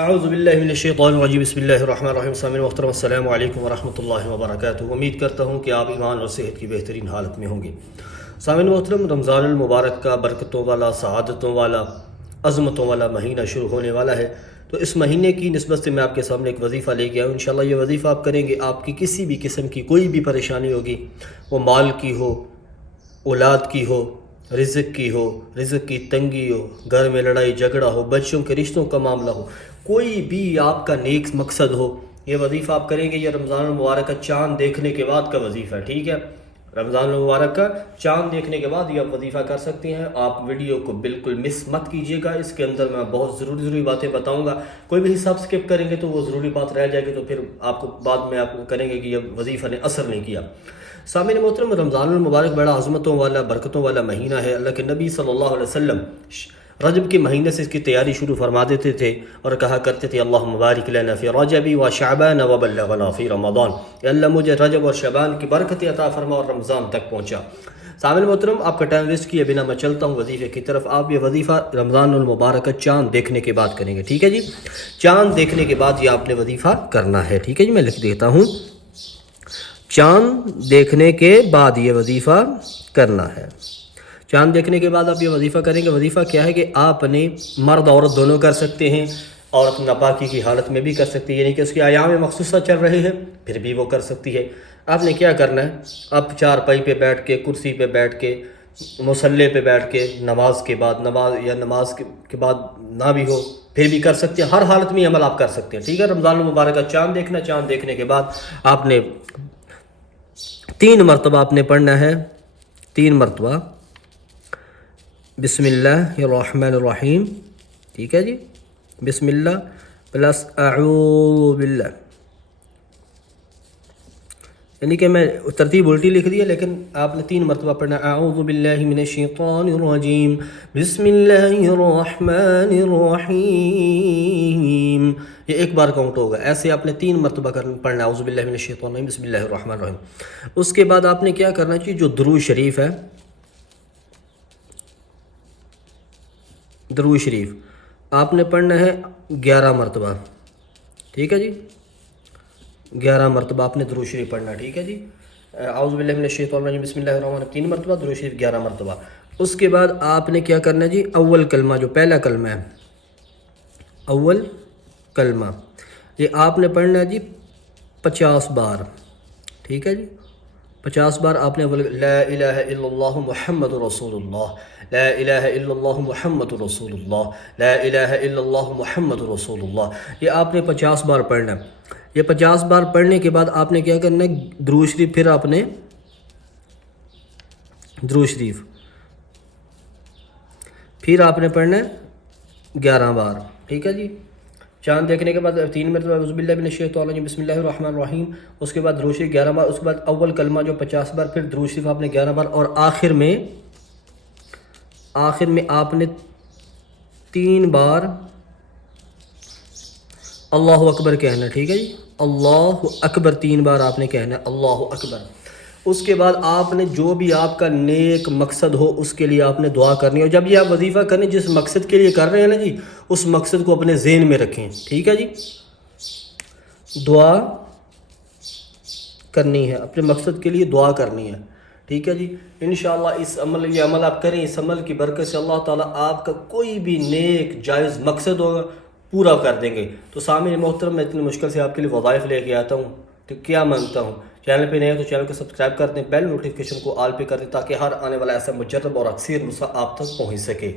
اعوذ باللہ من الشیطان الرجیم بسم اللہ الرحمن الرحیم سامعین محترم السلام علیکم ورحمۃ اللہ وبرکاتہ۔ امید کرتا ہوں کہ آپ ایمان اور صحت کی بہترین حالت میں ہوں گے۔ سامعین محترم، رمضان المبارک کا برکتوں والا، سعادتوں والا، عظمتوں والا مہینہ شروع ہونے والا ہے، تو اس مہینے کی نسبت سے میں آپ کے سامنے ایک وظیفہ لے کے آؤں۔ انشاءاللہ یہ وظیفہ آپ کریں گے، آپ کی کسی بھی قسم کی کوئی بھی پریشانی ہوگی، وہ مال کی ہو، اولاد کی ہو، رزق کی ہو، رزق کی تنگی ہو، گھر میں لڑائی جھگڑا ہو، بچوں کے رشتوں کا معاملہ ہو، کوئی بھی آپ کا نیک مقصد ہو، یہ وظیفہ آپ کریں گے۔ یہ رمضان المبارک کا چاند دیکھنے کے بعد کا وظیفہ ہے، ٹھیک ہے؟ رمضان المبارک کا چاند دیکھنے کے بعد یہ آپ وظیفہ کر سکتے ہیں۔ آپ ویڈیو کو بالکل مس مت کیجیے گا، اس کے اندر میں بہت ضروری باتیں بتاؤں گا۔ کوئی بھی حصہ آپ سکپ کریں گے تو وہ ضروری بات رہ جائے گی، تو پھر آپ کو بعد میں آپ کریں گے کہ یہ وظیفہ نے اثر نہیں کیا۔ سامعین محترم، رمضان المبارک بڑا عظمتوں والا، برکتوں والا مہینہ ہے۔ اللہ کے نبی صلی اللہ علیہ وسلم رجب کے مہینے سے اس کی تیاری شروع فرما دیتے تھے اور کہا کرتے تھے اللہم بارک لنا فی رجب و شعبان و بلغنا فی رمضان، اے اللہ مجھے رجب اور شعبان کی برکت عطا فرما اور رمضان تک پہنچا۔ سامعین محترم، آپ کا ٹائم ویسٹ کیے بنا میں چلتا ہوں وظیفے کی طرف۔ آپ یہ وظیفہ رمضان المبارک کا چاند دیکھنے کے بعد کریں گے، ٹھیک ہے جی؟ چاند دیکھنے کے بعد یہ آپ نے وظیفہ کرنا ہے، ٹھیک ہے جی؟ میں لکھ دیتا ہوں، چاند دیکھنے کے بعد یہ وظیفہ کرنا ہے۔ چاند دیکھنے کے بعد آپ یہ وظیفہ کریں گے۔ وظیفہ کیا ہے کہ آپ نے مرد عورت دونوں کر سکتے ہیں، عورت ناپاکی کی حالت میں بھی کر سکتی ہے، یعنی کہ اس کے ایام مخصوصہ چل رہے ہیں پھر بھی وہ کر سکتی ہے۔ آپ نے کیا کرنا ہے، آپ چارپائی پہ بیٹھ کے، کرسی پہ بیٹھ کے، مصلے پہ بیٹھ کے، نماز کے بعد، نماز کے بعد نہ بھی ہو پھر بھی کر سکتے ہیں، ہر حالت میں عمل آپ کر سکتے ہیں، ٹھیک ہے؟ رمضان المبارک کا چاند دیکھنا، چاند دیکھنے کے بعد آپ نے 3 مرتبہ آپ نے پڑھنا ہے، 3 مرتبہ بسم اللہ الرحمن الرحیم، ٹھیک ہے جی؟ بسم اللہ پلس اعوذ باللہ، یعنی کہ میں ترتیب الٹی لکھ دی ہے لیکن آپ نے 3 مرتبہ پڑھنا ہے۔ اعوذ باللہ من الشیطان الرجیم بسم اللہ الرحمن الرحیم، یہ ایک بار کاؤنٹ ہوگا، ایسے آپ نے 3 مرتبہ پڑھنا ہے، اعوذ باللہ من الشیطان الرجیم بسم اللہ الرحمن الرحیم۔ اس کے بعد آپ نے کیا کرنا چاہیے، جو درود شریف ہے، درود شریف آپ نے پڑھنا ہے 11 مرتبہ، ٹھیک ہے جی؟ 11 مرتبہ آپ نے درود شریف پڑھنا، ٹھیک ہے جی؟ اعوذ باللہ من الشیطان الرجیم بسم اللہ الرحمن الرحیم 3 مرتبہ، درود شریف 11 مرتبہ۔ اس کے بعد آپ نے کیا کرنا ہے جی، اول کلمہ جو پہلا کلمہ ہے، اول کلمہ یہ آپ نے پڑھنا ہے جی 50 بار، ٹھیک ہے جی؟ 50 بار آپ نے لا الہ الا اللہ محمد رسول اللہ، لا الہ الا اللہ محمد رسول اللہ، لا الہ الا اللہ محمد رسول اللہ، یہ آپ نے 50 بار پڑھنا ہے۔ یہ 50 بار پڑھنے کے بعد آپ نے کیا کرنا ہے، درود شریف، پھر آپ نے درود شریف پھر آپ نے پڑھنا ہے 11 بار، ٹھیک ہے جی؟ چاند دیکھنے کے بعد 3 مرتبہ اعوذ باللہ من الشیطان الرجیم بسم اللہ الرحمن الرحیم، اس کے بعد درود شریف 11 بار، اس کے بعد اول کلمہ جو 50 بار، پھر درود شریف آپ نے 11 بار، اور آخر میں آپ نے 3 بار اللہ اکبر کہنا ہے، ٹھیک ہے جی؟ اللہ اکبر 3 بار آپ نے کہنا ہے، اللہ اکبر۔ اس کے بعد آپ نے جو بھی آپ کا نیک مقصد ہو اس کے لیے آپ نے دعا کرنی ہے، اور جب یہ آپ وظیفہ کریں جس مقصد کے لیے کر رہے ہیں نا جی، اس مقصد کو اپنے ذہن میں رکھیں، ٹھیک ہے جی؟ دعا کرنی ہے، اپنے مقصد کے لیے دعا کرنی ہے، ٹھیک ہے جی؟ انشاءاللہ یہ عمل آپ کریں، اس عمل کی برکت سے اللہ تعالیٰ آپ کا کوئی بھی نیک جائز مقصد ہوگا پورا کر دیں گے۔ تو سامعین محترم، میں اتنی مشکل سے آپ کے لیے وظائف لے کے آتا ہوں تو کیا مانگتا ہوں، چینل پہ نئے ہو تو چینل کو سبسکرائب کر دیں، بیل نوٹیفیکیشن کو آل پہ کر دیں، تاکہ ہر آنے والا ایسا مجرب اور اکثر نسخہ آپ تک پہنچ سکے۔